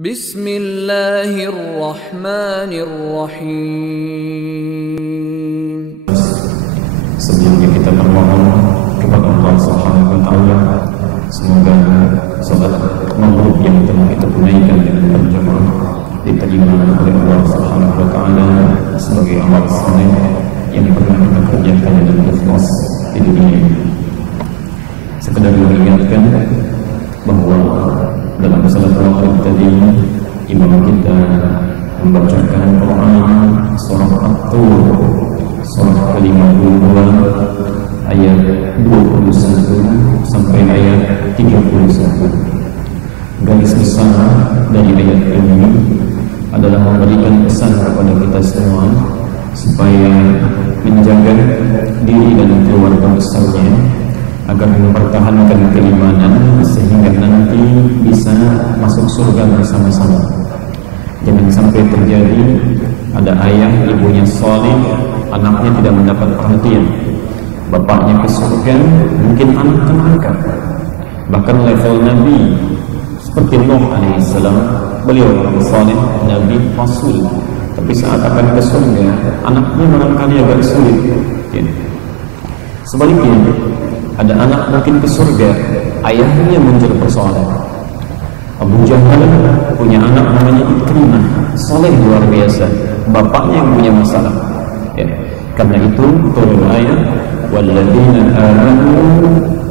Bismillahirrahmanirrahim. Sebelumnya kita bermohon kepada Allah Subhanahu wa taala semoga salat maghrib yang telah kita tunaikan dengan berjamaah diterima oleh Allah Subhanahu wa taala sebagai amal saleh yang pernah kita kerjakan dengan ikhlas di dunia ini. Sekedar mengingatkan bahwa dalam salat maghrib tadi imam kita membacakan Quran surah At-Tur surah ke-52 ayat 21 sampai ayat 31. Garis besar dari ayat ini adalah memberikan pesan kepada kita semua supaya menjaga diri dan keluarga besarnya agar mempertahankan keimanan sehingga nanti bisa masuk surga bersama-sama. Jangan sampai terjadi ada ayah ibunya saleh, anaknya tidak mendapat perhatian, bapaknya ke surga, mungkin anak neraka. Bahkan level Nabi seperti Nuh alaihissalam, beliau orang saleh, Nabi, Rasul, tapi saat akan ke surga anaknya barangkali agak sulit ya. Sebaliknya ada anak mungkin ke surga, ayahnya muncul persoalan. Abu Jahal punya anak namanya Ikrimah, saleh luar biasa, bapaknya yang punya masalah ya. Karena itu turun ayat walladzina amanu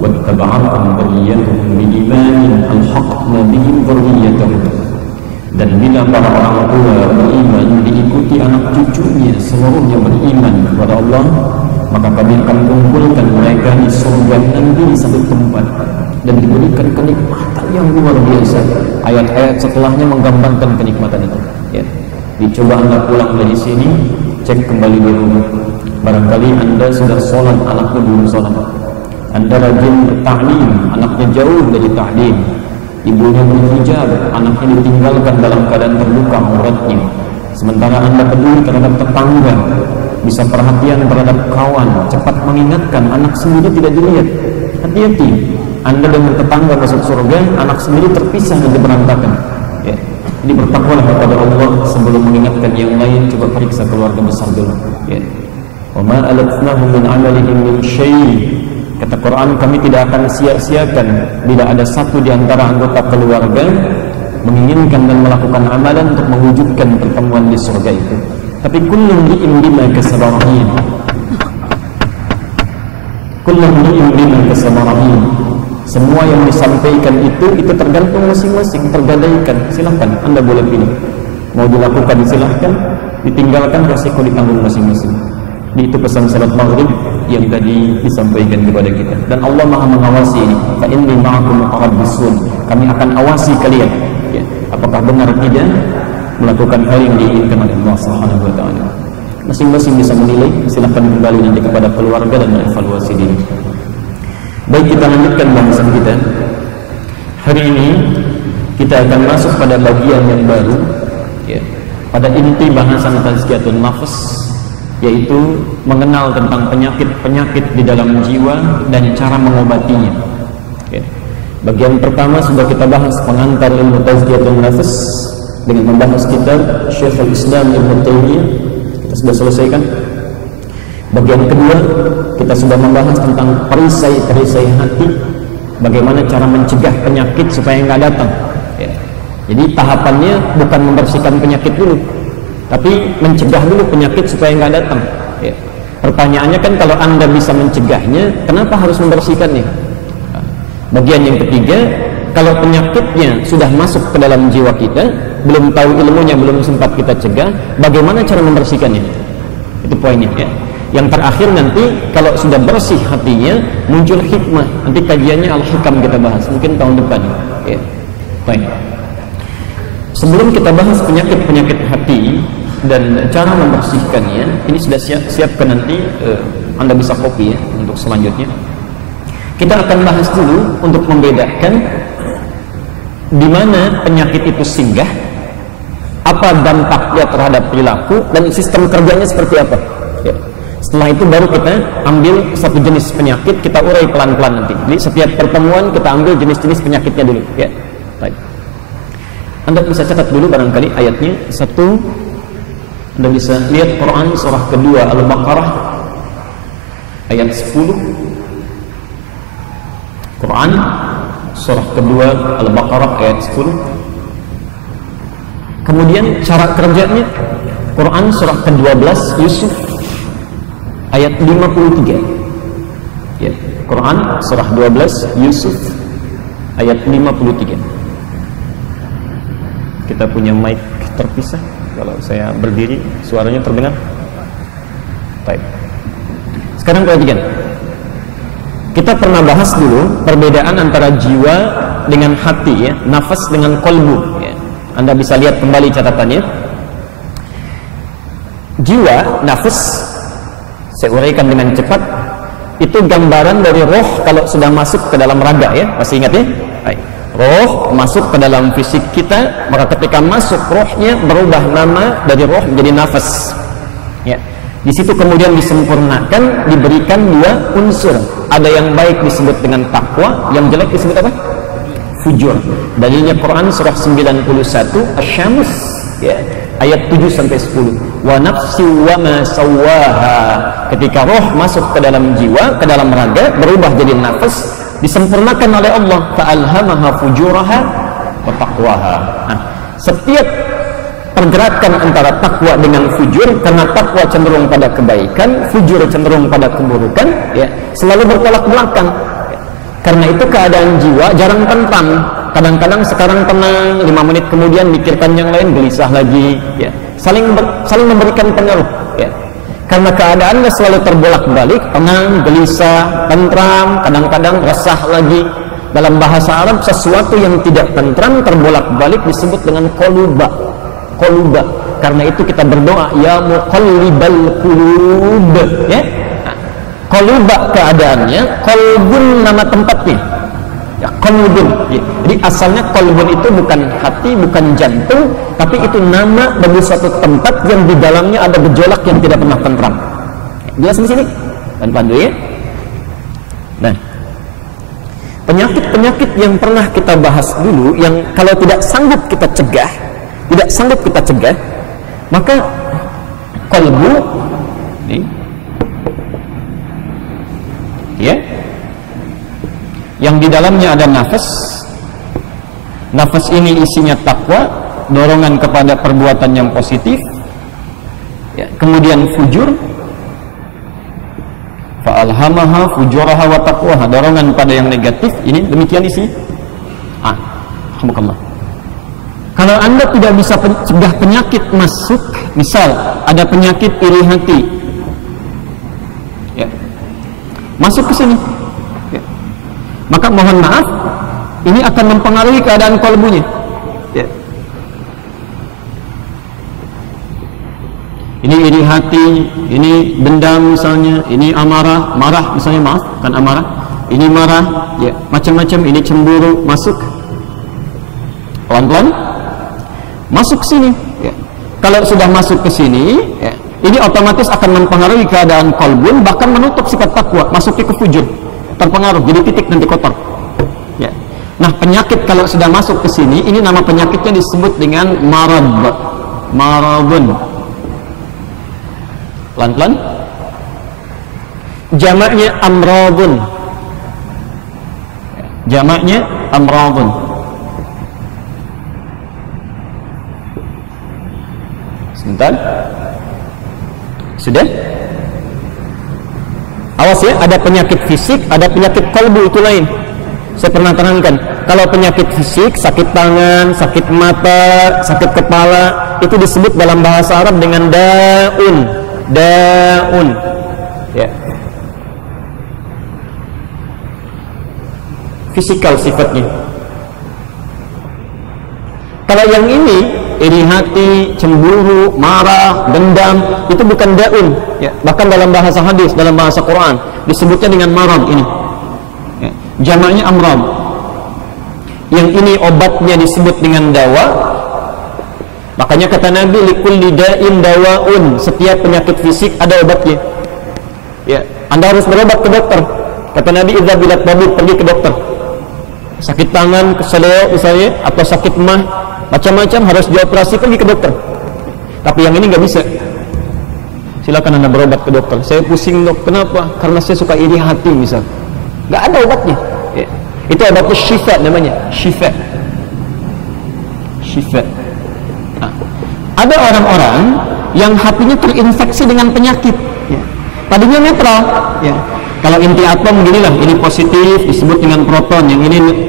wattaba'athum dzurriyyatuhum biimanin alhaqna bihim dzurriyyatahum. Dan bila para orang tua beriman diikuti anak cucunya seluruhnya beriman kepada Allah, maka kami akan kumpulkan mereka di surga nanti di satu tempat dan diberikan kenikmatan yang luar biasa. Ayat-ayat setelahnya menggambarkan kenikmatan itu ya. Dicoba Anda pulang dari sini, cek kembali di rumah. Barangkali Anda sudah sholat, anaknya belum sholat. Anda rajin bertaklim, anaknya jauh dari taklim. Ibunya berhijab, anaknya ditinggalkan dalam keadaan terbuka auratnya. Sementara Anda peduli terhadap tetangga, bisa perhatian terhadap kawan, cepat mengingatkan, anak sendiri tidak dilihat. Hati-hati, Anda dengan tetangga masuk surga, anak sendiri terpisah dan berantakan ya. Jadi bertakwalah kepada Allah sebelum mengingatkan yang lain. Coba periksa keluarga besar dulu ya. Wa ma alatnahum min amalihim min syai'. Kata Quran, kami tidak akan sia-siakan bila ada satu di antara anggota keluarga menginginkan dan melakukan amalan untuk mewujudkan pertemuan di surga itu. Tapi kullun li'in bima kasaba rahim. Kullun li'in bima kasaba rahim. Semua yang disampaikan itu tergantung masing-masing, tergadaikan. Silahkan, Anda boleh pilih. Mau dilakukan silahkan, ditinggalkan resiko ditanggung masing-masing. Itu pesan salat maghrib yang tadi disampaikan kepada kita. Dan Allah Maha mengawasi ini. Fa inni ma'akum muqarrabisun. Kami akan awasi kalian ya. Apakah benar tidak melakukan hal yang diinginkan oleh Allah Subhanahu wa taala. Masing-masing bisa menilai, silakan kembali nanti kepada keluarga dan mengevaluasi diri. Baik, kita lanjutkan bahasan kita. Hari ini kita akan masuk pada bagian yang baru ya. Pada inti bahasan tazkiyatun nafs, yaitu mengenal tentang penyakit-penyakit di dalam jiwa dan cara mengobatinya ya. Bagian pertama sudah kita bahas, pengantar ilmu tazkiyatun nafs dengan membahas kitab Syekhul Islam Ibnu Taimiyah. Kita sudah selesaikan. Bagian kedua kita sudah membahas tentang perisai-perisai hati, bagaimana cara mencegah penyakit supaya nggak datang ya. Jadi tahapannya bukan membersihkan penyakit dulu, tapi mencegah dulu penyakit supaya nggak datang ya. Pertanyaannya kan, kalau Anda bisa mencegahnya, kenapa harus membersihkannya? Bagian yang ketiga, kalau penyakitnya sudah masuk ke dalam jiwa kita, belum tahu ilmunya, belum sempat kita cegah, bagaimana cara membersihkannya? Itu poinnya ya. Yang terakhir nanti, kalau sudah bersih hatinya, muncul hikmah. Nanti kajiannya Al-Hikam kita bahas, mungkin tahun depan ya. Baik. Sebelum kita bahas penyakit-penyakit hati dan cara membersihkannya, ini sudah siapkan nanti, Anda bisa copy ya untuk selanjutnya. Kita akan bahas dulu untuk membedakan di mana penyakit itu singgah, apa dampaknya terhadap perilaku, dan sistem kerjanya seperti apa ya. Setelah itu baru kita ambil satu jenis penyakit, kita urai pelan-pelan nanti. Jadi setiap pertemuan kita ambil jenis-jenis penyakitnya dulu ya. Baik. Anda bisa catat dulu barangkali ayatnya. Satu, Anda bisa lihat Quran surah kedua Al-Baqarah ayat 10. Quran surah kedua Al-Baqarah ayat 10. Kemudian cara kerjanya Quran surah ke-12 Yusuf ayat 53. Ya, Quran surah 12 Yusuf ayat 53. Kita punya mic terpisah. Kalau saya berdiri suaranya terdengar. Baik. Sekarang perhatikan. Kita pernah bahas dulu perbedaan antara jiwa dengan hati, ya, nafas dengan kolbu, ya. Anda bisa lihat kembali catatannya. Jiwa, nafas, saya uraikan dengan cepat, itu gambaran dari roh kalau sudah masuk ke dalam raga, ya. Masih ingat ya? Baik. Roh masuk ke dalam fisik kita, maka ketika masuk rohnya berubah nama dari roh menjadi nafas, ya. Di situ kemudian disempurnakan, diberikan dua unsur. Ada yang baik disebut dengan takwa, yang jelek disebut apa? Fujur. Dalilnya Quran surah 91 Asy-Syams, ya, ayat 7 sampai 10. Wa nafsi wa ma sawwaha. Ketika roh masuk ke dalam jiwa, ke dalam raga, berubah jadi nafas, disempurnakan oleh Allah. Fa'alhamaha fujuraha wa taqwaha. Nah, setiap pergerakan antara takwa dengan fujur, karena takwa cenderung pada kebaikan, fujur cenderung pada keburukan, ya, selalu bertolak belakang. Karena itu keadaan jiwa jarang tentram. Kadang-kadang sekarang tenang, 5 menit kemudian mikirkan yang lain, gelisah lagi, ya. Saling memberikan pengaruh, ya. Karena keadaannya selalu terbolak-balik, tenang, gelisah, tentram, kadang-kadang resah lagi. Dalam bahasa Arab, sesuatu yang tidak tentram terbolak-balik disebut dengan quluba. Karena itu kita berdoa, ya muqallibal qulub, ya. Nah, quluba keadaannya, qalbun nama tempatnya, ya, qalbun, ya. Jadi asalnya qalbun itu bukan hati, bukan jantung, tapi itu nama bagi suatu tempat yang di dalamnya ada gejolak yang tidak pernah tentram. Jelas di sini? Dan pandu, ya. Nah, penyakit-penyakit yang pernah kita bahas dulu, yang kalau tidak sanggup kita cegah, maka kolbu ini, ya, yang di dalamnya ada nafas ini isinya takwa, dorongan kepada perbuatan yang positif, ya. Kemudian fujur, fa'alhamaha fujuraha wa taqwaha, dorongan pada yang negatif. Ini demikian isinya. Alhamdulillah. Kalau Anda tidak bisa cegah penyakit masuk, misal ada penyakit iri hati, ya, masuk ke sini, ya, maka mohon maaf, ini akan mempengaruhi keadaan kolbunya, ya. Ini iri hati, ini dendam misalnya, ini amarah, marah misalnya, maaf, kan amarah, ini marah, ya, macam-macam, ini cemburu, masuk pelan-pelan masuk sini, ya. Kalau sudah masuk ke sini, ya, ini otomatis akan mempengaruhi keadaan kolbun, bahkan menutup sifat takwa, masuknya ke fujur, terpengaruh, jadi titik nanti kotor, ya. Nah, penyakit kalau sudah masuk ke sini, ini nama penyakitnya disebut dengan maradun. Pelan-pelan. Jamaknya amradun. Jamaknya amradun. Sebentar. Sudah? Awas ya, ada penyakit fisik, ada penyakit kolbu, itu lain. Saya pernah terangkan, kalau penyakit fisik, sakit tangan, sakit mata, sakit kepala, itu disebut dalam bahasa Arab dengan daun, ya. Fisikal sifatnya. Kalau yang ini, iri hati, cemburu, marah, dendam, itu bukan daun, ya. Bahkan dalam bahasa hadis, dalam bahasa Quran disebutnya dengan marad ini, ya. Jamaknya amrad. Yang ini obatnya disebut dengan dawa. Makanya kata Nabi, likulli da'in dawaun, setiap penyakit fisik ada obatnya, ya. Anda harus berobat ke dokter. Kata Nabi, idza bilat tabib, pergi ke dokter. Sakit tangan, keseleo misalnya, atau sakit mah, macam-macam, harus dioperasi, pergi ke dokter. Tapi yang ini nggak bisa. Silakan Anda berobat ke dokter. Saya pusing dok, kenapa? Karena saya suka iri hati misal. Nggak ada obatnya. Ya. Itu obatnya syifa namanya, syifa. Syifa. Nah, ada orang-orang yang hatinya terinfeksi dengan penyakit. Ya. Tadinya netral. Ya. Kalau inti atom beginilah, ini positif disebut dengan proton, yang ini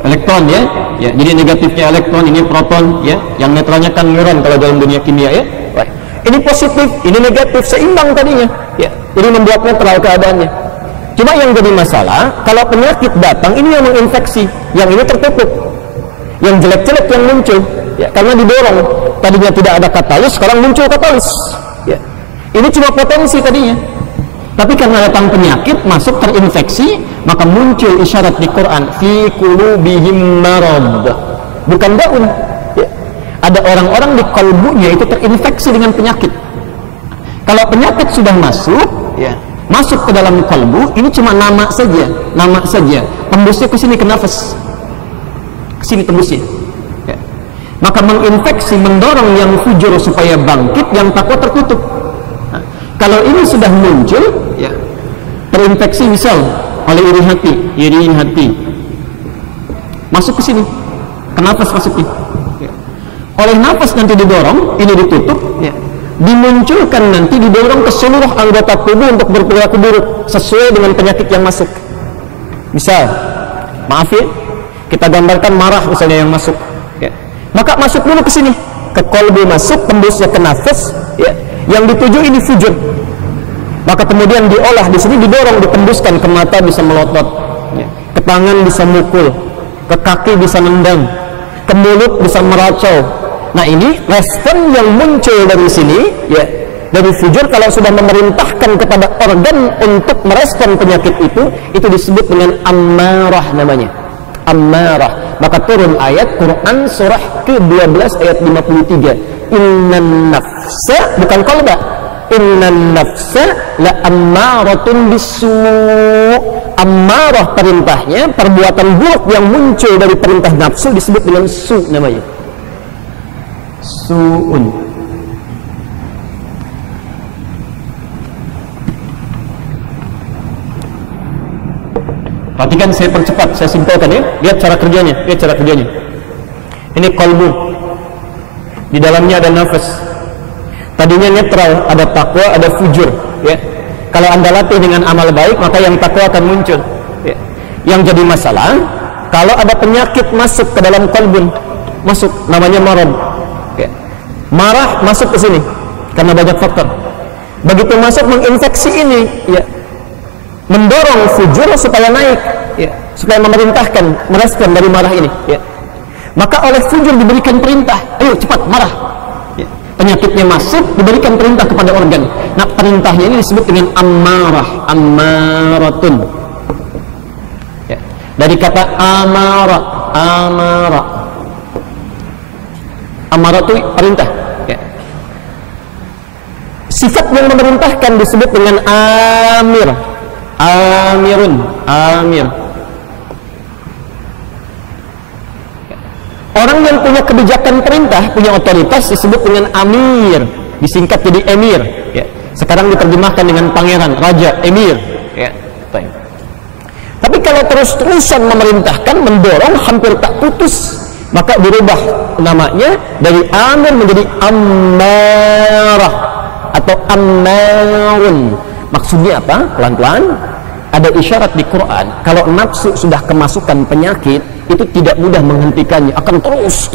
elektron ya. Ya, jadi negatifnya elektron, ini proton ya. Yang netralnya kan neuron kalau dalam dunia kimia ya. Baik. Ini positif, ini negatif, seimbang tadinya. Ya. Jadi membuat netral keadaannya. Cuma yang jadi masalah, kalau penyakit datang, ini yang menginfeksi, yang ini tertutup, yang jelek-jelek yang muncul, ya, karena didorong. Tadinya tidak ada katalis, sekarang muncul katalis. Ya. Ini cuma potensi tadinya. Tapi karena datang penyakit, masuk terinfeksi, maka muncul isyarat di Quran, fi qulubihim marad. Bukan daun. Ya. Ada orang-orang di kalbunya itu terinfeksi dengan penyakit. Kalau penyakit sudah masuk, ya, masuk ke dalam kalbu, ini cuma nama saja. Tembusnya ke sini, ke nafas. Ke sini tembusnya. Ya. Maka menginfeksi, mendorong yang fujur supaya bangkit, yang takwa tertutup. Kalau ini sudah muncul, ya, terinfeksi misal oleh iri hati, masuk ke sini, ke nafas masuknya. Ya. Oleh nafas nanti didorong, ini ditutup, ya, dimunculkan nanti didorong ke seluruh anggota tubuh untuk berperilaku buruk sesuai dengan penyakit yang masuk. Misal, maaf ya, kita gambarkan marah misalnya yang masuk. Ya. Maka masuk dulu ke sini, ke kolbu masuk, tembusnya ke nafas, ya. Yang dituju ini fujur, maka kemudian diolah di sini, didorong, ditembuskan ke mata, bisa melotot, ya. Ke tangan bisa mukul, ke kaki bisa nendang, ke mulut bisa meracau. Nah ini respon yang muncul dari sini, ya, dari fujur. Kalau sudah memerintahkan kepada organ untuk merespon penyakit itu disebut dengan ammarah namanya, ammarah. Maka turun ayat Quran surah ke-12 ayat 53. Innan nafsa, bukan qalba, innan nafsa la ammaratun bisu. Ammarah perintahnya, perbuatan buruk yang muncul dari perintah nafsu disebut dengan su namanya, su'un. Perhatikan, saya percepat, saya simpulkan ya. Lihat cara kerjanya, Ini qalbu, di dalamnya ada nafas. Tadinya netral, ada takwa, ada fujur, ya. Kalau Anda latih dengan amal baik, maka yang takwa akan muncul, ya. Yang jadi masalah, kalau ada penyakit masuk ke dalam qalbun, masuk, namanya marad, ya. Marah masuk ke sini karena banyak faktor. Begitu masuk, menginfeksi ini, ya, mendorong fujur supaya naik, ya, supaya memerintahkan, merespon dari marah ini, ya. Maka oleh fujur diberikan perintah, ayo cepat marah, ya. Penyakitnya masuk, diberikan perintah kepada organ. Nah perintahnya ini disebut dengan ammarah, ammaratun, ya. Dari kata amarah, amarah itu perintah, ya. Sifat yang memerintahkan disebut dengan amir, amir. Orang yang punya kebijakan perintah, punya otoritas disebut dengan amir, disingkat jadi emir, ya. Sekarang diterjemahkan dengan pangeran, raja, emir, ya. Tapi kalau terus-terusan memerintahkan, mendorong, hampir tak putus, maka dirubah namanya dari amir menjadi ammarah atau ammarun. Maksudnya apa? Pelan-pelan. Ada isyarat di Quran, kalau nafsu sudah kemasukan penyakit, itu tidak mudah menghentikannya, akan terus,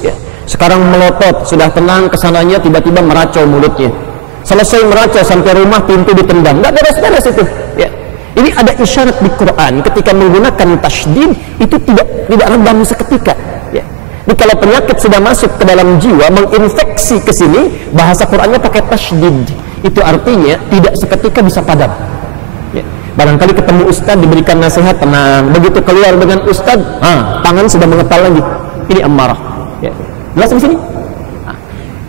ya. Sekarang melotot, sudah tenang, kesananya tiba-tiba meracau mulutnya. Selesai meracau sampai rumah, pintu ditendang, nggak beres-beres itu, ya. Ini ada isyarat di Quran, ketika menggunakan tasydid, itu tidak redam seketika, ya. Jadi kalau penyakit sudah masuk ke dalam jiwa, menginfeksi ke sini, bahasa Qurannya pakai tasydid. Itu artinya tidak seketika bisa padam. Ya. Barangkali ketemu ustaz, diberikan nasihat, tenang. Begitu keluar dengan ustaz, tangan sudah mengepal lagi. Ini ammarah. Ya. Jelas di sini?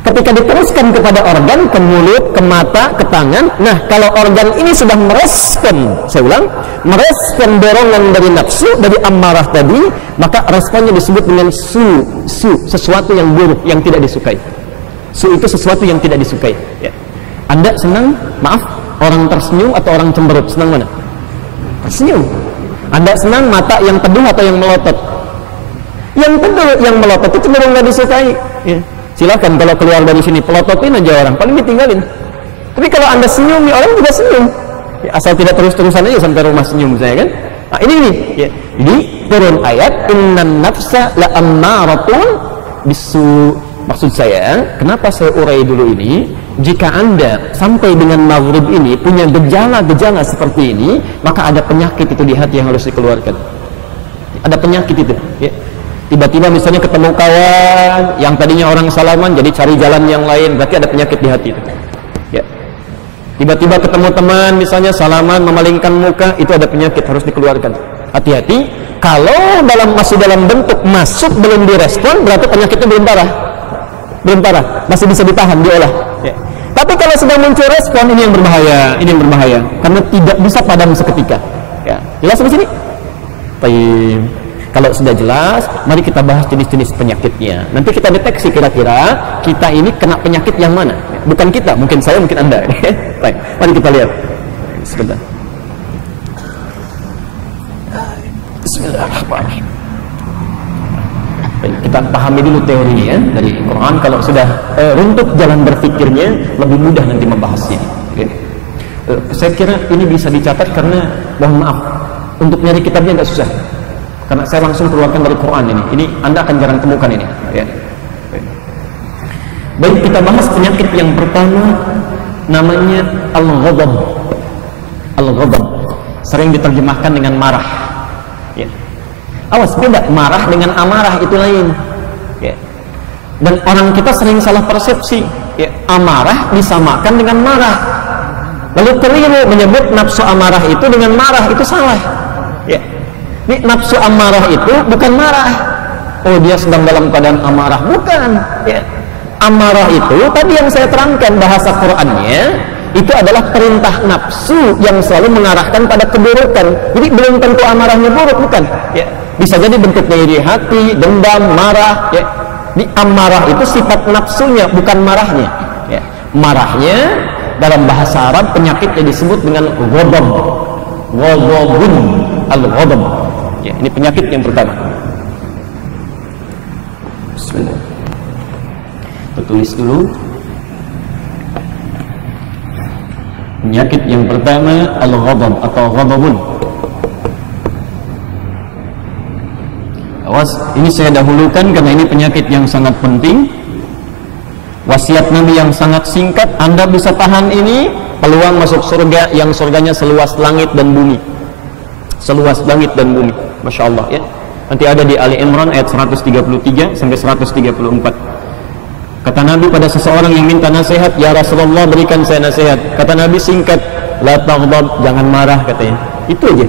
ketika diteruskan kepada organ, ke mulut, ke mata, ke tangan. Nah, kalau organ ini sudah merespon, saya ulang, merespon dorongan dari nafsu, dari amarah tadi, maka responnya disebut dengan su, sesuatu yang buruk, yang tidak disukai. Su itu sesuatu yang tidak disukai. Ya. Anda senang, maaf, orang tersenyum atau orang cemberut, senang mana? Tersenyum. Anda senang mata yang teduh atau yang melotot? Yang teduh, yang melotot itu cenderung nggak disukai. Ya. Silakan kalau keluar dari sini pelototin aja orang, paling ditinggalin. Tapi kalau Anda senyum, ya orang juga senyum. Ya, asal tidak terus-terusan aja sampai rumah senyum saya kan. Nah, ini nih. Ya. Jadi turun ayat innan nafsa la ammaratun bisu. Maksud saya, kenapa saya urai dulu ini? Jika Anda sampai dengan maghrib ini punya gejala-gejala seperti ini, maka ada penyakit itu di hati yang harus dikeluarkan. Ada penyakit itu. Ya. Tiba-tiba misalnya ketemu kawan yang tadinya orang salaman jadi cari jalan yang lain, berarti ada penyakit di hati itu. Ya. Tiba-tiba ketemu teman misalnya salaman memalingkan muka, itu ada penyakit harus dikeluarkan. Hati-hati, kalau masih dalam bentuk masuk belum direspon, berarti penyakitnya belum parah, masih bisa ditahan, diolah. Ya. Tapi kalau sedang muncul respon, ini yang berbahaya, karena tidak bisa padam seketika. Ya. Jelas di sini? Baik. Kalau sudah jelas, mari kita bahas jenis-jenis penyakitnya. Nanti kita deteksi kira-kira kita ini kena penyakit yang mana. Bukan kita, mungkin saya, mungkin Anda. Baik, mari kita lihat. Sebentar. Bismillahirrahmanirrahim. Baik, kita pahami dulu teorinya ya, dari Quran. Kalau sudah runtuh jalan berpikirnya, lebih mudah nanti membahasnya. Saya kira ini bisa dicatat karena, mohon maaf, untuk nyari kitabnya nggak susah. Karena saya langsung keluarkan dari Quran ini. Ini Anda akan jarang temukan ini. Ya. Baik, kita bahas penyakit yang pertama, namanya al-ghadab. Al-ghadab sering diterjemahkan dengan marah. Ya. Awas, beda, marah dengan amarah itu lain. Ya. Dan orang kita sering salah persepsi. Ya. Amarah disamakan dengan marah. Lalu keliru menyebut nafsu amarah itu dengan marah, itu salah. Ya. Ini nafsu amarah itu bukan marah. Oh, dia sedang dalam keadaan amarah, bukan. Ya. Amarah itu tadi yang saya terangkan bahasa Qur'annya, itu adalah perintah nafsu yang selalu mengarahkan pada keburukan. Jadi belum tentu amarahnya buruk, bukan. Ya. Bisa jadi bentuknya iri hati, dendam, marah. Ya. Ini amarah itu sifat nafsunya, bukan marahnya. Ya. Marahnya dalam bahasa Arab penyakitnya disebut dengan ghadab. Ghadabun, al-ghadab. Ya, ini penyakit yang pertama. Bismillah. Kita tulis dulu. Penyakit yang pertama al-ghadab atau ghadabun. Awas, ini saya dahulukan karena ini penyakit yang sangat penting. Wasiat Nabi yang sangat singkat. Anda bisa tahan ini, peluang masuk surga yang surganya seluas langit dan bumi. Seluas langit dan bumi. Masya Allah ya. Nanti ada di Ali Imran ayat 133 sampai 134. Kata Nabi pada seseorang yang minta nasihat, ya Rasulullah berikan saya nasihat. Kata Nabi singkat, la taghdab, jangan marah katanya. Itu aja.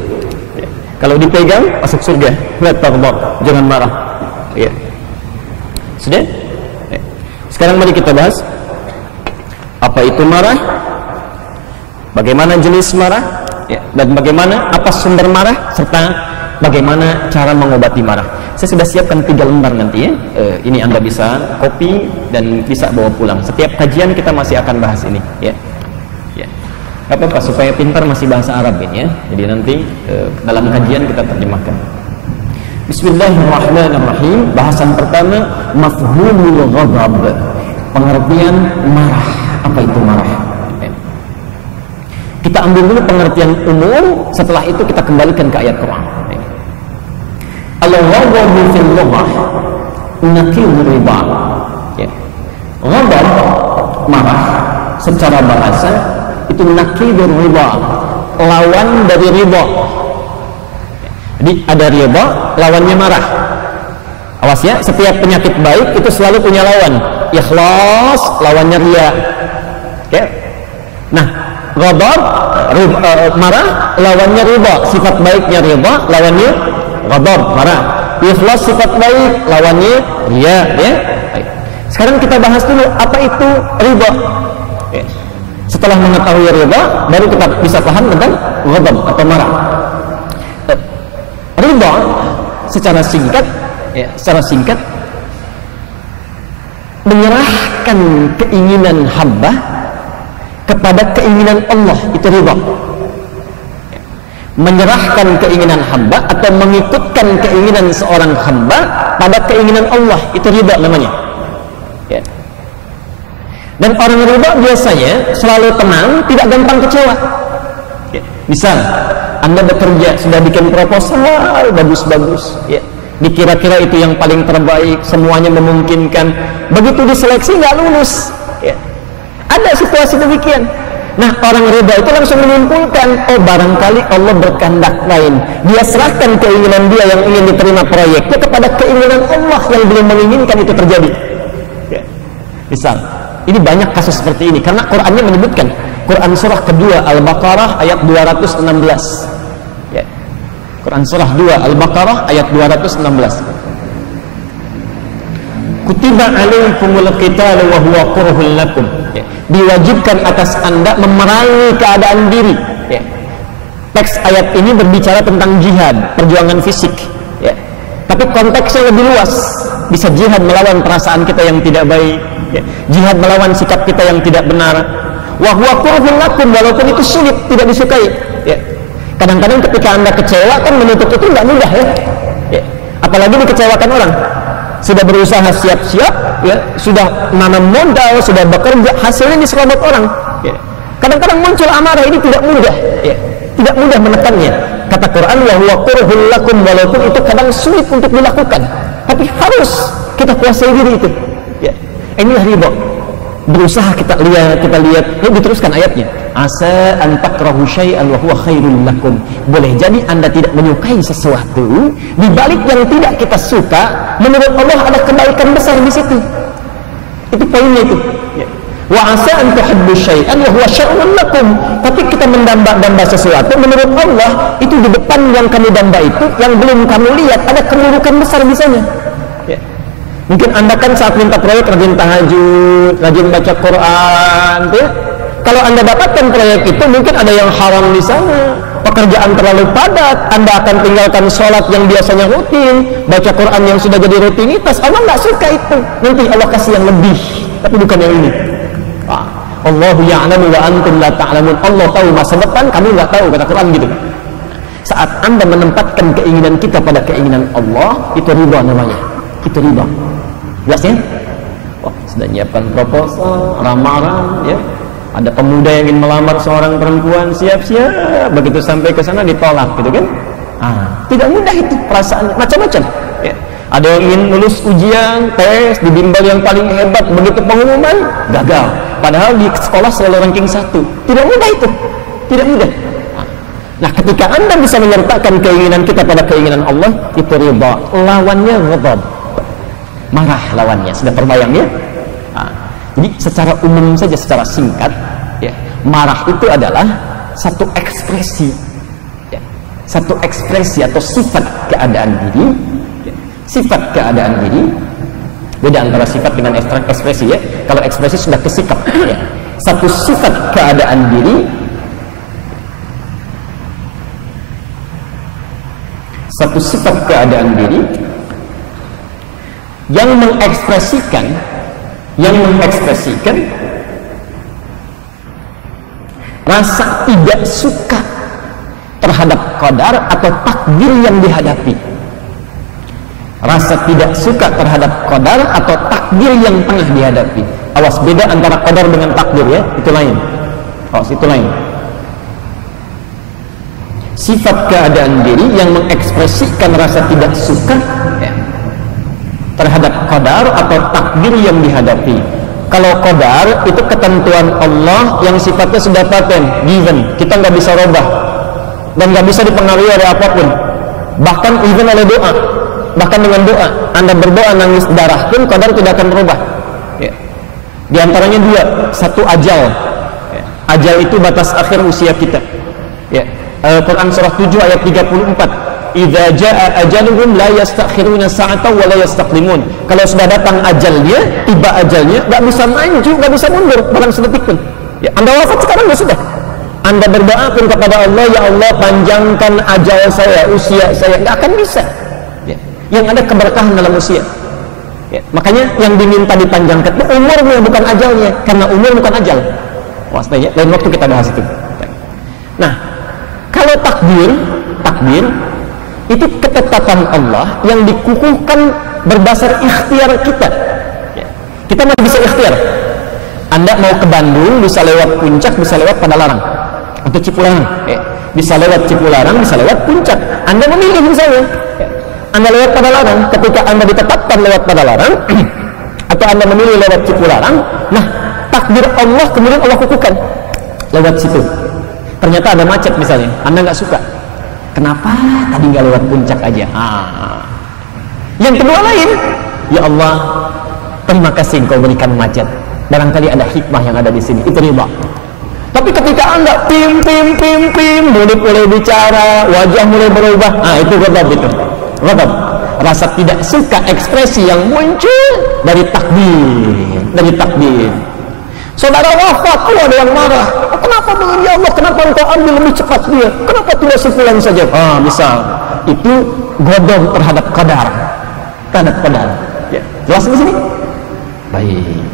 Ya. Kalau dipegang masuk surga. La taghdab, jangan marah. Ya. Sudah? Ya. Sekarang mari kita bahas apa itu marah, bagaimana jenis marah, ya, dan bagaimana apa sumber marah, serta bagaimana cara mengobati marah. Saya sudah siapkan 3 lembar nanti ya. Ini Anda bisa copy dan bisa bawa pulang. Setiap kajian kita masih akan bahas ini ya. Ya. Gak apa-apa, supaya pintar masih bahasa Arab ini ya. Jadi nanti dalam kajian kita terjemahkan. Bismillahirrahmanirrahim. Bahasan pertama, mafhumul ghadab. Pengertian marah. Apa itu marah? Ya. Kita ambil dulu pengertian umum, setelah itu kita kembalikan ke ayat Quran. Al-ghadabu fil lughah naqidu riba. Ya. Ghadab, marah secara bahasa itu naqidu riba, lawan dari riba. Jadi ada riba, lawannya marah. Awas ya, setiap penyakit baik itu selalu punya lawan. Ikhlas, lawannya riya. Oke. Nah, ghadab, marah, lawannya riba. Sifat baiknya riba, lawannya ghadab, marah. Ikhlas sifat baik, lawannya riya, ya. Sekarang kita bahas dulu apa itu ridha. Ya. Setelah mengetahui ridha, baru kita bisa paham tentang ghadab atau marah. Ridha secara singkat menyerahkan keinginan hamba kepada keinginan Allah, itu ridha. Menyerahkan keinginan hamba atau mengikutkan keinginan seorang hamba pada keinginan Allah, itu ridha namanya. Ya. Dan orang ridha biasanya selalu tenang, tidak gampang kecewa. Ya. Misal Anda bekerja, sudah bikin proposal bagus-bagus, ya, dikira-kira itu yang paling terbaik, semuanya memungkinkan, begitu diseleksi nggak lulus, ya. Ada situasi demikian. Nah, orang ridha itu langsung menyimpulkan, oh barangkali Allah berkehendak lain. Dia serahkan keinginan dia yang ingin diterima proyeknya kepada keinginan Allah yang belum menginginkan itu terjadi. Ya. Misal, ini banyak kasus seperti ini karena Qur'annya menyebutkan. Quran surah kedua Al-Baqarah ayat 216. Ya. Quran surah 2 Al-Baqarah ayat 216. Kutiba alaikumul qitalu wa huwa kurhul lakum. Ya. Diwajibkan atas Anda memerangi keadaan diri. Ya. Teks ayat ini berbicara tentang jihad, perjuangan fisik. Ya. Tapi konteksnya lebih luas. Bisa jihad melawan perasaan kita yang tidak baik. Ya. Jihad melawan sikap kita yang tidak benar. Wa huwa kurhul lakum, walaupun itu sulit, tidak disukai. Ya. Kadang-kadang ketika Anda kecewa kan menutup itu nggak mudah, ya. Ya. Apalagi dikecewakan orang. Sudah berusaha siap-siap, ya, sudah nanam modal, sudah bekerja, hasilnya diserobot orang. Ya. Kadang-kadang muncul amarah, ini tidak mudah, ya. Tidak mudah menekannya. Kata Quran, wa huwa kurhul lakum, walaupun itu kadang sulit untuk dilakukan, tapi harus kita kuasai diri itu. Ya. Inilah ridha. Berusaha kita lihat, diteruskan ayatnya. Asa an takrahu syai'an wa huwa khairul lakum. Boleh jadi Anda tidak menyukai sesuatu, di balik yang tidak kita suka, menurut Allah ada kebaikan besar di situ. Itu poinnya itu. Wa asa an tuhibbu syai'an wa huwa syarrun lakum. Tapi kita mendamba-damba sesuatu, menurut Allah itu di depan yang kami damba itu, yang belum kamu lihat, ada keburukan besar di sana. Ya. Mungkin Anda kan saat minta proyek rajin tahajud, rajin baca Quran, ya. Kalau Anda dapatkan proyek itu, mungkin ada yang haram di sana, pekerjaan terlalu padat, Anda akan tinggalkan sholat yang biasanya rutin, baca Quran yang sudah jadi rutinitas. Allah nggak suka itu. Nanti Allah kasih yang lebih, tapi bukan yang ini. Allahu ya'lamu wa antum la ta'lamun. Allah tahu masa depan, kamu nggak tahu, kata Quran gitu. Saat Anda menempatkan keinginan kita pada keinginan Allah, itu ridha namanya. Itu ridha. Jelas ya? Wah, sudah nyiapkan proposal, ramalan, ya. Ada pemuda yang ingin melamar seorang perempuan, siap-siap, begitu sampai ke sana ditolak, gitu kan? Tidak mudah itu perasaannya, macam-macam. Ya. Ada yang ingin lulus ujian, tes, di bimbel yang paling hebat, begitu pengumuman, gagal. Padahal di sekolah selalu ranking 1. Tidak mudah itu, tidak mudah. Nah, ketika Anda bisa menyertakan keinginan kita pada keinginan Allah, itu ridha. Lawannya ghadab. Marah lawannya, sudah terbayang ya? Jadi secara umum saja, secara singkat, ya, marah itu adalah satu ekspresi, ya, satu ekspresi atau sifat keadaan diri, ya, sifat keadaan diri. Beda antara sifat dengan ekspresi, ya. Kalau ekspresi sudah ke sikap, ya. Satu sifat keadaan diri, satu sifat keadaan diri yang mengekspresikan rasa tidak suka terhadap qadar atau takdir yang dihadapi. Rasa tidak suka terhadap qadar atau takdir yang tengah dihadapi. Awas, beda antara qadar dengan takdir, ya, itu lain. Awas, itu lain. Sifat keadaan diri yang mengekspresikan rasa tidak suka, ya, terhadap qadar atau takdir yang dihadapi. Kalau qadar itu ketentuan Allah yang sifatnya sudah paten, given, kita nggak bisa rubah dan nggak bisa dipengaruhi oleh apapun, bahkan even oleh doa. Bahkan dengan doa, Anda berdoa nangis darah pun qadar tidak akan berubah, ya. Di antaranya dua, satu ajal, ya. Ajal itu batas akhir usia kita, ya. Quran surah 7 ayat 34, idza jaa ajaluhum la yastakhiruna sa'atan wa la yastaqdimun. Kalau sudah datang ajalnya, tiba ajalnya, enggak bisa maju, enggak bisa mundur bahkan sedetik pun. Ya, Anda wafat sekarang ya sudah. Anda berdoa pun kepada Allah, ya Allah panjangkan ajal saya, usia saya, enggak akan bisa. Ya. Yang ada keberkahan dalam usia. Ya. Makanya yang diminta dipanjangkan itu umurnya bukan ajalnya, karena umur bukan ajal. Waspada, lain waktu kita bahas itu. Nah, kalau takdir itu ketetapan Allah yang dikukuhkan berdasar ikhtiar kita. Kita masih bisa ikhtiar. Anda mau ke Bandung bisa lewat Puncak, bisa lewat Padalarang atau Cipularang. Bisa lewat Cipularang, bisa lewat Puncak. Anda memilih misalnya. Anda lewat Padalarang, ketika Anda ditetapkan lewat Padalarang atau Anda memilih lewat Cipularang, nah takdir Allah kemudian Allah kukuhkan lewat situ. Ternyata ada macet misalnya, Anda nggak suka. Kenapa tadi nggak lewat Puncak aja? Yang kedua lain, ya Allah, terima kasih Engkau berikan macet. Barangkali ada hikmah yang ada di sini. Itu riba. Tapi ketika Anda mulut mulai bicara, wajah mulai berubah, itu ghadab itu. Ghadab. Rasa tidak suka, ekspresi yang muncul dari takdir. Saudara wafat, ada yang marah. Kenapa begini ya Allah? Kenapa Engkau ambil lebih cepat dia? Kenapa tidak sebulan saja? Misal itu ghadab terhadap qadar. Ya. Jelas di sini? Baik.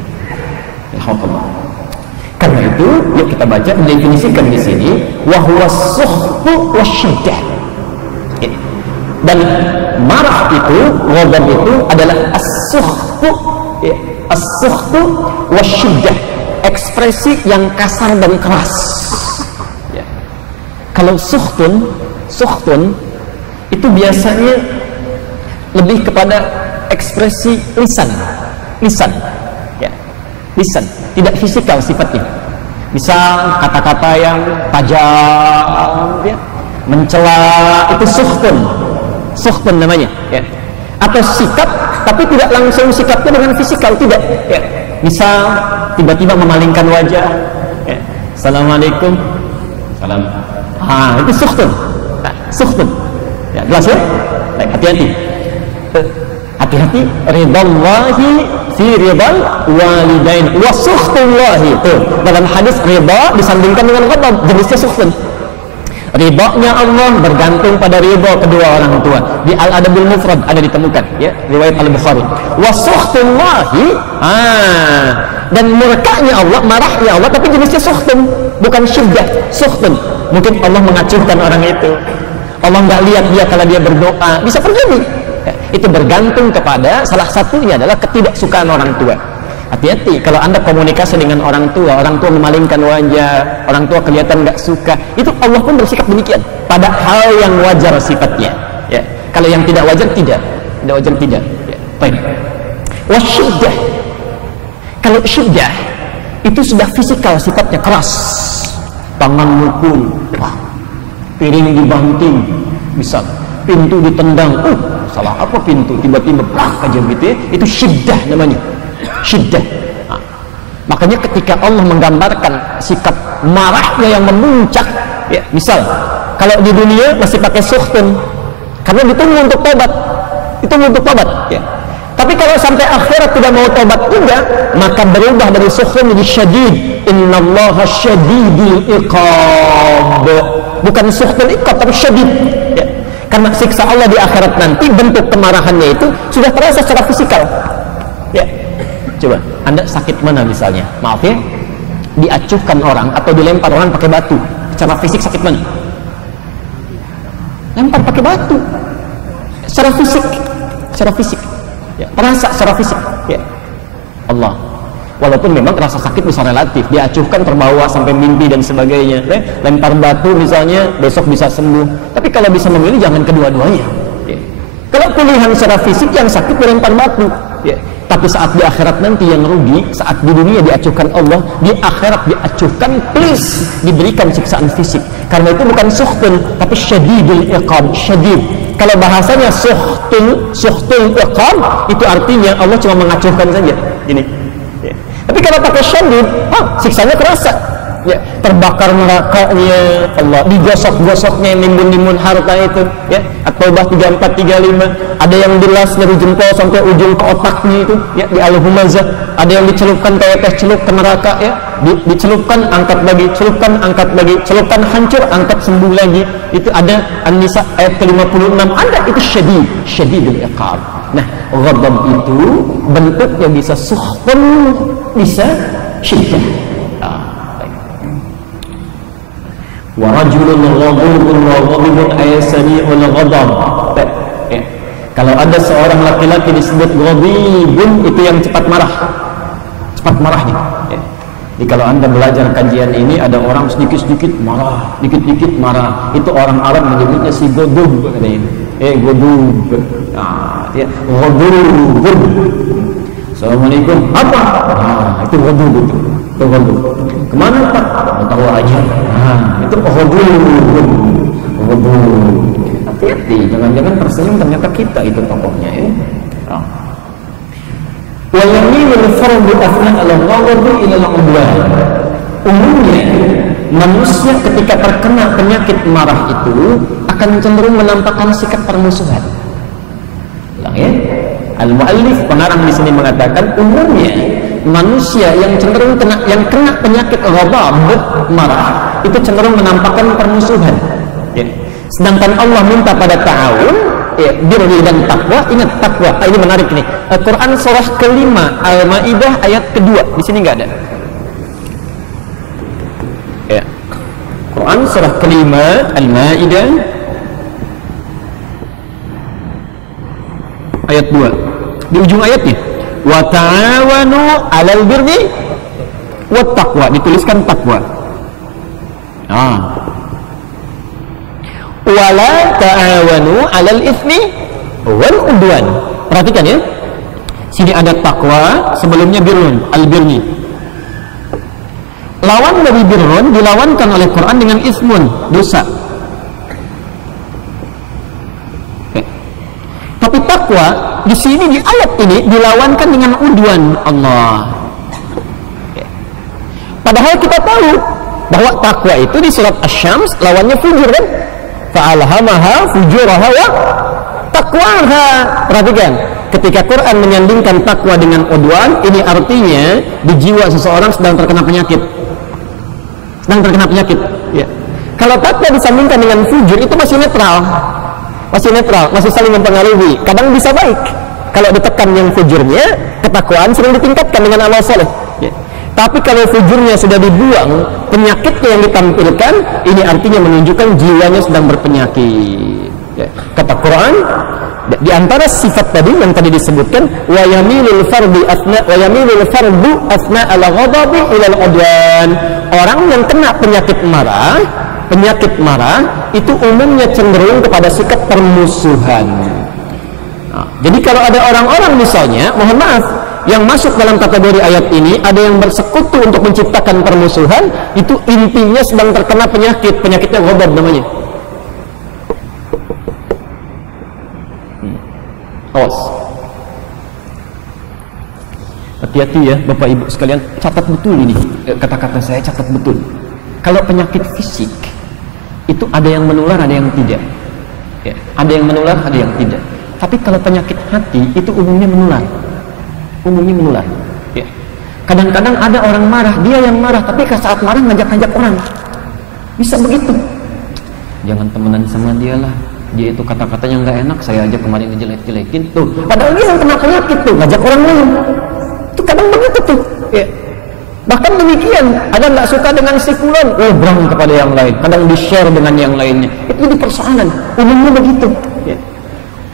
Alhamdulillah. Karena itu, yuk kita baca definisikan di sini, wa huwa sukhtu wasyiddah. Dan marah itu, ghadab itu adalah as-sukhtu, as-sukhtu wasyiddah. Ekspresi yang kasar dan keras. Ya. Kalau sukhtun itu biasanya lebih kepada ekspresi lisan, ya, lisan, tidak fisikal sifatnya. Misal kata-kata yang tajam, ya, mencela, itu sukhtun namanya. Ya. Atau sikap, tapi tidak langsung sikapnya dengan fisikal, tidak. Ya. Misal tiba-tiba memalingkan wajah, ya. Assalamualaikum, salam. Itu sukhtun. Ya, jelas ya? Baik, hati-hati. Ridallahi fi ridal walidain wa sukhtullahi. Itu dalam hadis ridha disandingkan dengan ghadab, jenisnya sukhtun. Ridha-nya Allah bergantung pada ridha kedua orang tua. Di Al-Adabul Mufrad ada ditemukan, ya, riwayat Al-Bukhari. Wa sukhtullahi, dan murkanya Allah, marahnya Allah, tapi jenisnya sukhtun, bukan syiddah, sukhtun. Mungkin Allah mengacuhkan orang itu. Allah nggak lihat dia kalau dia berdoa, bisa terjadi. Ya, itu bergantung kepada salah satunya adalah ketidaksukaan orang tua. Hati-hati kalau Anda komunikasi dengan orang tua memalingkan wajah, orang tua kelihatan nggak suka, itu Allah pun bersikap demikian pada hal yang wajar sifatnya. Ya. Kalau yang tidak wajar tidak wajar tidak. Ya. Baik. Wasyiddah. Kalau syiddah itu sudah fisikal sifatnya, keras, tangan mukul, piring dibanting, bisa pintu ditendang, salah apa pintu, tiba-tiba aja gitu ya, itu syiddah namanya. Syiddah. Makanya ketika Allah menggambarkan sikap marahnya yang memuncak, ya, misal kalau di dunia masih pakai sukhtun karena ditunggu untuk tobat, ya. Tapi kalau sampai akhirat tidak mau tobat juga, maka berubah dari sukhtun menjadi syadid. Innallaha syadidul iqab. Bukan sukhtun iqab, tapi syadid, ya. Karena siksa Allah di akhirat nanti, bentuk kemarahannya itu sudah terasa secara fisikal, ya. Coba, Anda sakit mana misalnya? Maaf ya, diacuhkan orang atau dilempar orang pakai batu. Secara fisik sakit mana? Lempar pakai batu. Secara fisik. Ya, terasa secara fisik. Ya. Allah. Walaupun memang rasa sakit bisa relatif. Diacuhkan terbawa sampai mimpi dan sebagainya. Lempar batu misalnya, besok bisa sembuh. Tapi kalau bisa memilih, jangan kedua-duanya. Ya. Kalau pilihan secara fisik, yang sakit dilempar batu. Ya. Tapi saat di akhirat nanti yang rugi, saat di dunia diacuhkan Allah, di akhirat diacuhkan, please, diberikan siksaan fisik. Karena itu bukan sukhtun, tapi syadidul iqab, syadid. Kalau bahasanya sukhtun iqab, itu artinya Allah cuma mengacuhkan saja. Ini. Ya. Tapi kalau pakai syadid, siksanya kerasa. ya, terbakar nerakanya, Allah, digosok-gosoknya nimbun-nimbun harta itu, ya. At-Taubah 34-35, ada yang bilas dari jempol sampai ujung ke otaknya itu, ya, di al-humazah, ada yang dicelupkan kayak teh celup ke neraka, ya, dicelupkan angkat lagi, celupkan angkat lagi, celupkan hancur angkat sembuh lagi. Itu ada An-Nisa ayat ke-56, ada itu syadidul iqab. Nah, ghadab itu bentuknya bisa sukhun, bisa syiddah. Wa rajulun ghadubun wa ghadibun ayasani'ul ghadab. Kalau ada seorang laki-laki disebut ghadibun, itu yang cepat marahnya. Jadi kalau Anda belajar kajian ini, ada orang sedikit-sedikit marah, dikit-dikit marah, itu orang Arab menyebutnya si ghadub katanya. Ghadub. Nah, ya, ghadub. Assalamualaikum. Apa? Itu ghadub itu. Itu ghadub. Kemana Pak? Mau tahu aja. Itu ghadub. Ghadub. Hati-hati, jangan-jangan tersenyum ternyata kita itu tokohnya, ya. Wa yaminul fardu afna al-ghadabi ila al-udwan. Umumnya manusia ketika terkena penyakit marah itu akan cenderung menampakkan sikap permusuhan. Ya. Al-muallif pengarang di sini mengatakan umumnya manusia yang cenderung kena penyakit ghadab, marah, itu cenderung menampakkan permusuhan. Ya. Sedangkan Allah minta pada ta'awun, ya, birri dan takwa. Ingat takwa. Ini menarik nih. Al-Quran surah kelima Al-Maidah ayat kedua. Di sini nggak ada. Ya. Quran surah kelima Al-Maidah ayat 2. Di ujung ayatnya, wa ta'awanu 'alal birri wat taqwa, dituliskan takwa. Wala ta'awanu 'alal itsmi wal udwan. Perhatikan ya. Sini ada takwa, sebelumnya birrun, al-birni. Lawan dari birrun dilawankan oleh Quran dengan ismun, dosa. Tapi takwa di sini di ayat ini dilawankan dengan udwan Allah. Padahal kita tahu bahwa takwa itu di surat Asy-Syams lawannya fujur kan? Fa'alhamaha fujuraha wa taqwaha. Perhatikan, ketika Quran menyandingkan takwa dengan udwan, ini artinya di jiwa seseorang sedang terkena penyakit. Ya. Kalau takwa disandingkan dengan fujur, itu masih netral, masih saling mempengaruhi. Kadang bisa baik. Kalau ditekan yang fujurnya, ketakwaan sering ditingkatkan dengan amal soleh. Ya. Tapi kalau fujurnya sudah dibuang, penyakitnya yang ditampilkan, ini artinya menunjukkan jiwanya sedang berpenyakit. Ya. Kata Quran, di antara sifat tadi yang tadi disebutkan, wa yamilul fardu asna ala ghadabi ila al-udwan. Orang yang kena penyakit marah itu umumnya cenderung kepada sikap permusuhan. Nah, jadi kalau ada orang-orang misalnya, mohon maaf, yang masuk dalam kategori ayat ini, ada yang bersekutu untuk menciptakan permusuhan, itu intinya sedang terkena penyakitnya ghadab namanya. Awas, hati-hati ya Bapak Ibu sekalian, catat betul ini kata-kata saya, catat betul. Kalau penyakit fisik itu ada yang menular, ada yang tidak, ya, ada yang menular, ada yang tidak. Tapi kalau penyakit hati itu umumnya menular. Ya. Kadang-kadang ada orang marah, dia yang marah, tapi saat marah ngajak-ngajak orang. Bisa begitu. Jangan temenan sama dia lah. Dia itu kata-katanya nggak enak, saya aja kemarin ngejelek-jelekin tuh. Padahal dia yang kena penyakit tuh, ngajak orang lain. Itu kadang begitu tuh. Ya. Bahkan demikian, ada nggak suka dengan si fulan, berang kepada yang lain. Kadang di-share dengan yang lainnya. Itu jadi persoalan. Umumnya begitu. Ya.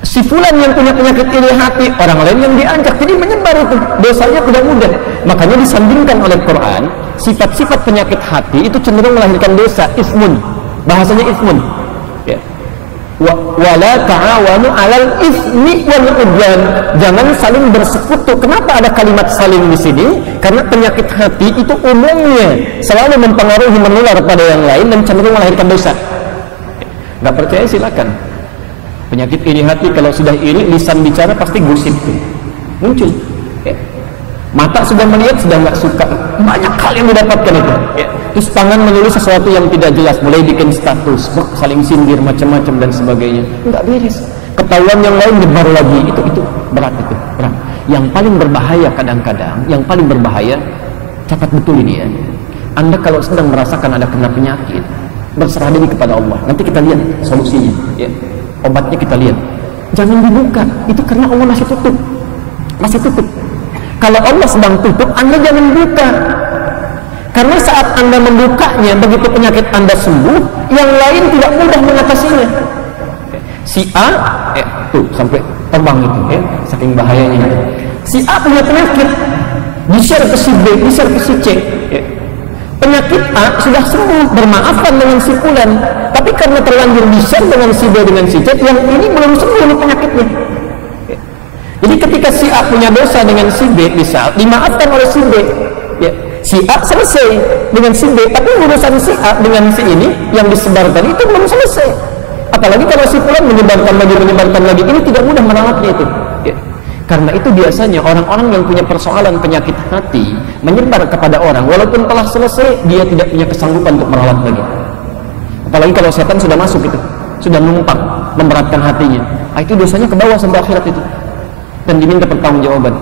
Si fulan yang punya penyakit iri hati, orang lain yang diajak, jadi menyebar itu, dosanya tidak mudah. Makanya disandingkan oleh Quran, sifat-sifat penyakit hati itu cenderung melahirkan dosa, ismun, bahasanya ismun. Ya. Wala ta'awanu 'alal ismi wal udwan. Jangan saling bersekutu. Kenapa ada kalimat saling di sini? Karena penyakit hati itu umumnya selalu mempengaruhi, menular pada yang lain dan cenderung melahirkan dosa. Nggak percaya silakan. Penyakit iri hati, kalau sudah iri, lisan bicara pasti gosip tuh muncul. Ya. Mata sudah melihat, sudah nggak suka, banyak hal yang didapatkan itu. Terus tangan menulis sesuatu yang tidak jelas, mulai bikin status, saling sindir macam-macam dan sebagainya, nggak beres. Ketahuan yang lain baru lagi, itu berat, itu berat. Yang paling berbahaya kadang-kadang, yang paling berbahaya, catat betul ini ya. Anda kalau sedang merasakan ada kena penyakit, berserah diri kepada Allah. Nanti kita lihat solusinya, ya. Obatnya kita lihat. Jangan dibuka, itu karena Allah masih tutup, masih tutup. Kalau Allah sedang tutup, Anda jangan buka. Karena saat Anda membukanya, begitu penyakit Anda sembuh, yang lain tidak mudah mengatasinya. Si A, tuh sampai terbang itu, ya, saking bahayanya. Si A punya penyakit, di-share ke si B, di-share ke si C. Ya. Penyakit A sudah sembuh, bermaafkan dengan si Fulan, tapi karena terlanjur di-share dengan si B, dengan si C, yang ini belum sembuh penyakitnya. Jadi ketika si A punya dosa dengan si B, misal dimaafkan oleh si B, ya, si A selesai dengan si B, tapi urusan si A dengan si ini yang disebarkan itu belum selesai. Apalagi kalau si Fulan menyebarkan lagi, ini tidak mudah merawatnya itu. Ya. Karena itu biasanya orang-orang yang punya persoalan penyakit hati menyebar kepada orang, walaupun telah selesai, dia tidak punya kesanggupan untuk merawat lagi. Apalagi kalau setan sudah masuk itu, sudah numpang memberatkan hatinya, itu dosanya ke bawah sampai akhirat itu. Dan diminta pertanggungjawaban.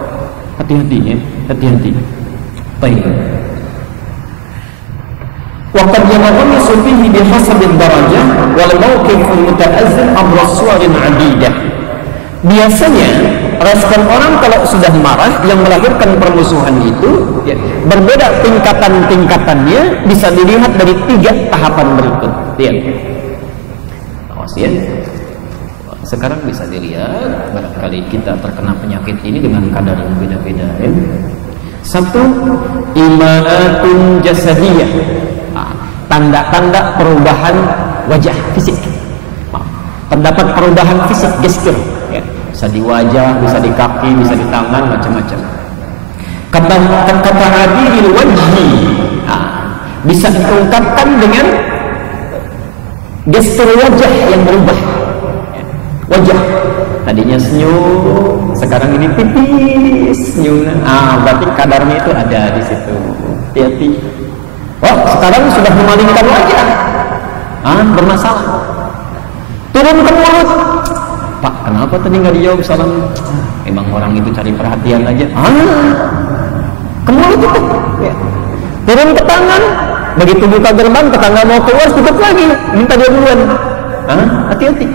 Hati-hati ya, hati-hati. Baik. Waqad yanghamisu fihi bihasabil darajah wal mawqiful muta'azzim amra suwarin 'adidah. Biasanya respon orang kalau sudah marah yang melahirkan permusuhan itu, ya, berbeda tingkatan-tingkatannya, bisa dilihat dari 3 tahapan berikut. Lihat. Awas ya. Sekarang bisa dilihat, barangkali kita terkena penyakit ini dengan kadar yang beda-beda ya. 1, imanatun jasadiyah, tanda-tanda perubahan wajah fisik. Terdapat perubahan fisik gestur ya. Bisa di wajah, bisa di kaki, bisa di tangan, macam-macam. Kata hadiril wajhi, bisa diungkapkan dengan gestur wajah yang berubah. Wajah tadinya senyum, sekarang ini tipis senyum. Berarti kadarnya itu ada di situ. Hati-hati. Sekarang sudah memalingkan wajah. Bermasalah. Turun ke mulut. Pak, kenapa tadi nggak dijawab salam? Emang orang itu cari perhatian aja. Ke mulut itu. Ya. Turun ke tangan. Begitu buka gerbang, tetangga mau keluar, tutup lagi. Minta dia duluan. Hati-hati.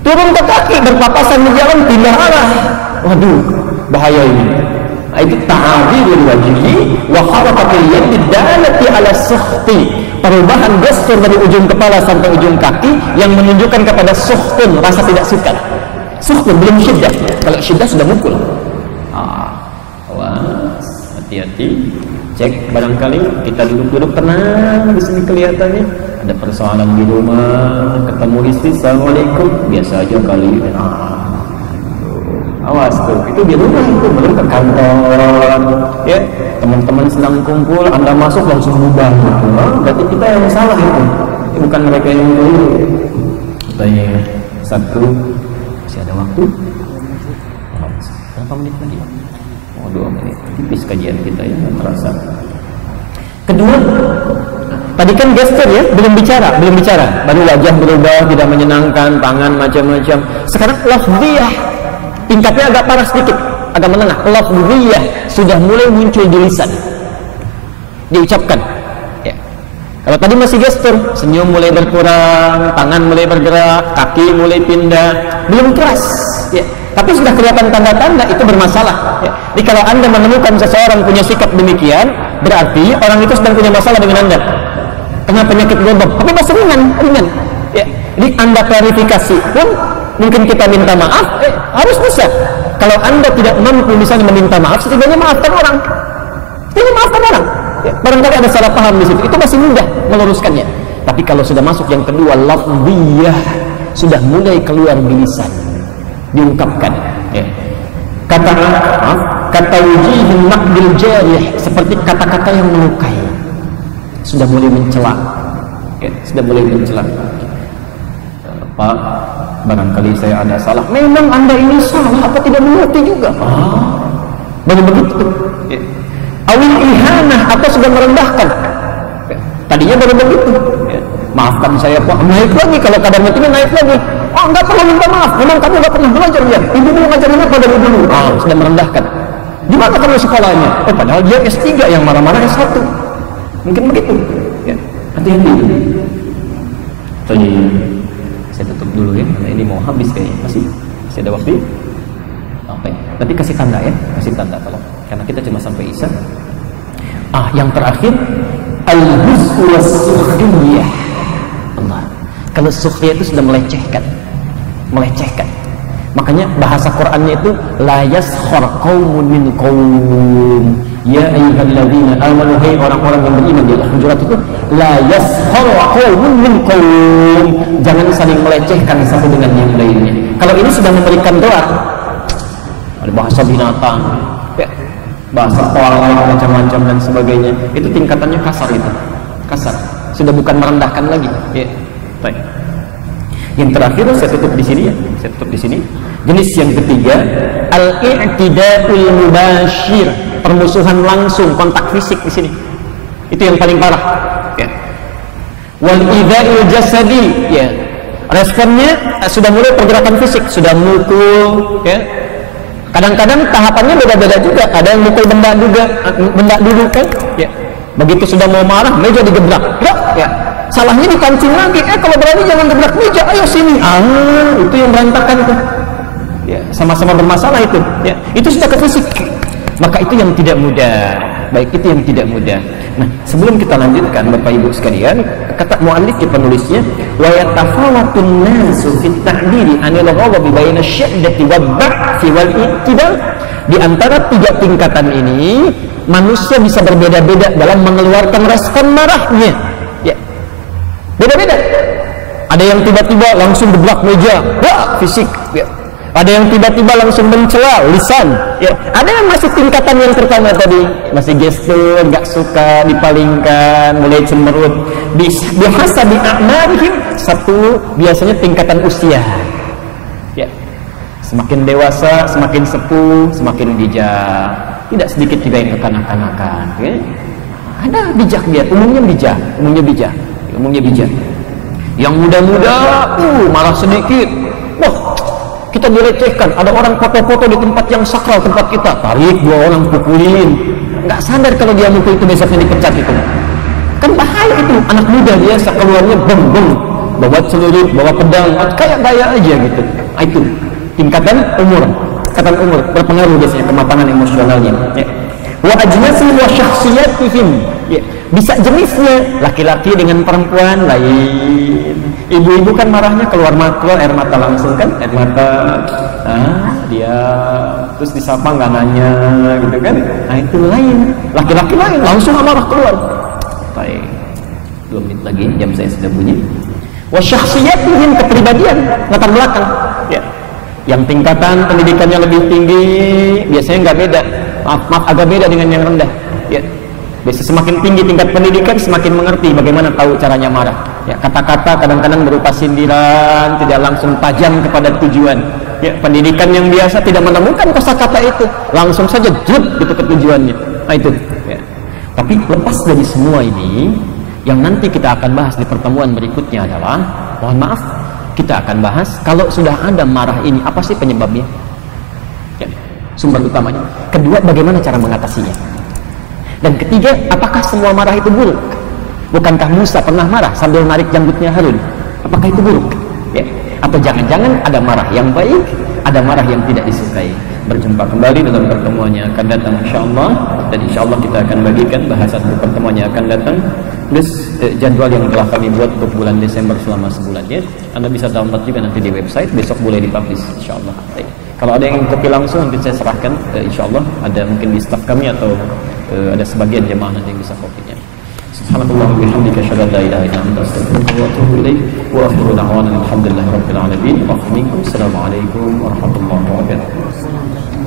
Turun ke kaki, berpapasan di jalan, pindah arah. Waduh, bahaya ini. Itu ta'adilul wajhi wa harakatul yadi dalati ala sukhti. Perubahan gestur dari ujung kepala sampai ujung kaki yang menunjukkan kepada sukhtun, rasa tidak suka. Sukhtun belum syiddah. Kalau syiddah sudah mukul. Awas, hati-hati. Cek, barangkali kita duduk-duduk tenang di sini kelihatannya ada persoalan di rumah, ketemu istri, assalamualaikum, biasa aja kali. Awas tuh, itu di rumah, itu belum ke kantor, ya. Teman-teman sedang kumpul, Anda masuk langsung bubar. Berarti kita yang salah itu, bukan mereka yang dulu. Tanya 1, masih ada waktu? Berapa menit lagi? 2 menit, tipis kajian kita ya, terasa. Kedua, tadi kan gestur ya, belum bicara, baru wajah berubah, tidak menyenangkan, tangan macam-macam. Sekarang lafziyah, tingkatnya agak parah sedikit, agak menengah. Lafziyah sudah mulai muncul di lisan, diucapkan. Ya. Kalau tadi masih gestur, senyum mulai berkurang, tangan mulai bergerak, kaki mulai pindah, belum keras. Ya. Tapi sudah kelihatan tanda-tanda itu bermasalah. Ya. Jadi kalau Anda menemukan seseorang punya sikap demikian, berarti orang itu sedang punya masalah dengan Anda. Kena penyakit global, tapi masih ringan. Ya. Jadi Anda klarifikasi pun, mungkin kita minta maaf, harus bisa. Kalau Anda tidak mampu misalnya meminta maaf, setidaknya maafkan orang. Ya. Barangkali ada salah paham di situ, itu masih mudah meluruskannya. Tapi kalau sudah masuk yang kedua, lafziyah, sudah mulai keluar di lisan, diungkapkan ya. Kata wujihun naqdil jarih, seperti kata-kata yang melukai, sudah mulai mencela ya, sudah mulai mencela. Pak, barangkali saya ada salah. Memang Anda ini salah, apa tidak mengerti juga? Baru begitu. Ya. Awil ihanah, atau sudah merendahkan. Ya. Tadinya baru begitu. Ya. Maafkan saya Pak, naik lagi kalau kadang itu naik lagi. Oh, enggak perlu minta maaf, memang kamu enggak pernah belajar ya. Ibu dulu ngajarin apa dari dulu? Oh, sudah merendahkan. Di mana kamu sekolahnya? Oh, padahal dia S3 yang marah-marah S1. Mungkin begitu. Ya. Hati-hati. Tadi saya tutup dulu ya, karena ini mau habis kayaknya. Masih ada waktu? Oke. Tapi kasih tanda ya, kasih tanda tolong. Karena kita cuma sampai Isya. Yang terakhir al-huz'u was-sukhriyah. Allah. Kalau sukhriyah itu sudah melecehkan. Makanya bahasa Qur'annya itu la yaskhar qaumun min qaum. Ya ayyuhalladzina amanu, hai orang-orang yang beriman, di Al-Hujurat itu la yaskhar qaumun min qaum. Jangan saling melecehkan satu dengan yang lainnya. Kalau ini sudah memberikan doa, ada bahasa binatang, ya, bahasa pola macam-macam dan sebagainya, itu tingkatannya kasar itu. Kasar. Sudah bukan merendahkan lagi, ya. Baik. Yang terakhir saya tutup di sini ya. Jenis yang ketiga, al-i'tida'ul mubashir, permusuhan langsung, kontak fisik di sini. Itu yang paling parah. Ya. Wal idza'il jasadi, ya. Responnya sudah mulai pergerakan fisik, sudah mukul, ya. Kadang-kadang tahapannya beda-beda juga. Ada yang mukul benda dulu kan, ya. Begitu sudah mau marah, meja digebrak, ya. Salahnya dipancing lagi. Kalau berani jangan gebrak meja, ayo sini. Itu yang berantakan itu. Ya, sama-sama bermasalah itu. Ya, itu sudah ke fisik. Maka itu yang tidak mudah. Baik, itu yang tidak mudah. Nah, sebelum kita lanjutkan Bapak Ibu sekalian, kata muallif di penulisnya, wa yatafawatun nasu fit ta'biri 'anil ghadabi baina asy-syiddati wad-dha'fi wal i'tidal. Di antara tiga tingkatan ini, manusia bisa berbeda-beda dalam mengeluarkan respon marahnya. Ya. Beda-beda. Ada yang tiba-tiba langsung gebrak meja, fisik. Ya. Ada yang tiba-tiba langsung mencela, lisan. Ya. Ada yang masih tingkatan yang pertama tadi, masih gestur, nggak suka, dipalingkan, mulai cemberut. Biasa di a'marihim, satu biasanya tingkatan usia. Ya. Semakin dewasa, semakin sepuh, semakin bijak. Tidak sedikit juga yang kekanak-kanakan. Ya. Ada bijak dia, umumnya bijak. Yang muda-muda, marah sedikit. Wah, kita dilecehkan. Ada orang foto-foto di tempat yang sakral, tempat kita, tarik, dua orang pukulin. Nggak sadar kalau dia mukul itu besoknya dipecat itu. Kan bahaya itu. Anak muda biasa keluarnya beng-beng, bawa celurit, bawa pedang, kayak gaya aja gitu. Itu tingkatan umur berpengaruh biasanya kematangan emosionalnya. Ya. Wa ajnasihim wa syakhsiyatihim. Ya. Bisa jenisnya, laki-laki dengan perempuan lain. Ibu-ibu kan marahnya keluar air mata langsung kan, air mata. Dia terus disapa nggak nanya gitu kan. Nah itu lain. Laki-laki lain langsung marah keluar. Baik. 2 menit lagi jam saya sudah bunyi. Wa syakhsiyatihim, kepribadian, latar belakang. Ya. Yang tingkatan pendidikannya lebih tinggi biasanya nggak beda. Maaf agak beda dengan yang rendah. Ya. Biasanya semakin tinggi tingkat pendidikan semakin mengerti bagaimana tahu caranya marah. Ya, kata-kata kadang-kadang berupa sindiran, tidak langsung tajam kepada tujuan. Ya, pendidikan yang biasa tidak menemukan kosakata itu, langsung saja jut gitu ke tujuannya. Nah itu. Ya. Tapi lepas dari semua ini, yang nanti kita akan bahas di pertemuan berikutnya adalah, mohon maaf, kita akan bahas kalau sudah ada marah ini, apa sih penyebabnya? Ya, sumber utamanya. Kedua, bagaimana cara mengatasinya? Dan ketiga, apakah semua marah itu buruk? Bukankah Musa pernah marah sambil narik janggutnya Harun? Apakah itu buruk? Ya. Atau jangan-jangan ada marah yang baik, ada marah yang tidak disukai? Berjumpa kembali dalam pertemuan yang akan datang insyaallah, dan insyaallah kita akan bagikan bahasan di pertemuan yang akan datang plus jadwal yang telah kami buat untuk bulan Desember selama sebulan ya. Anda bisa download juga nanti di website, besok boleh dipublish insyaallah. Kalau ada yang copy langsung nanti saya serahkan insyaallah, ada mungkin di staff kami atau ada sebagian jemaah nanti yang bisa kopinya. Subhanallah wa bihamdika asyhadu an la ilaha illa anta astaghfiruka wa atubu ilaik wa akhiru da'wana alhamdulillahirabbil alamin wa minkum assalamu alaikum warahmatullahi wabarakatuh.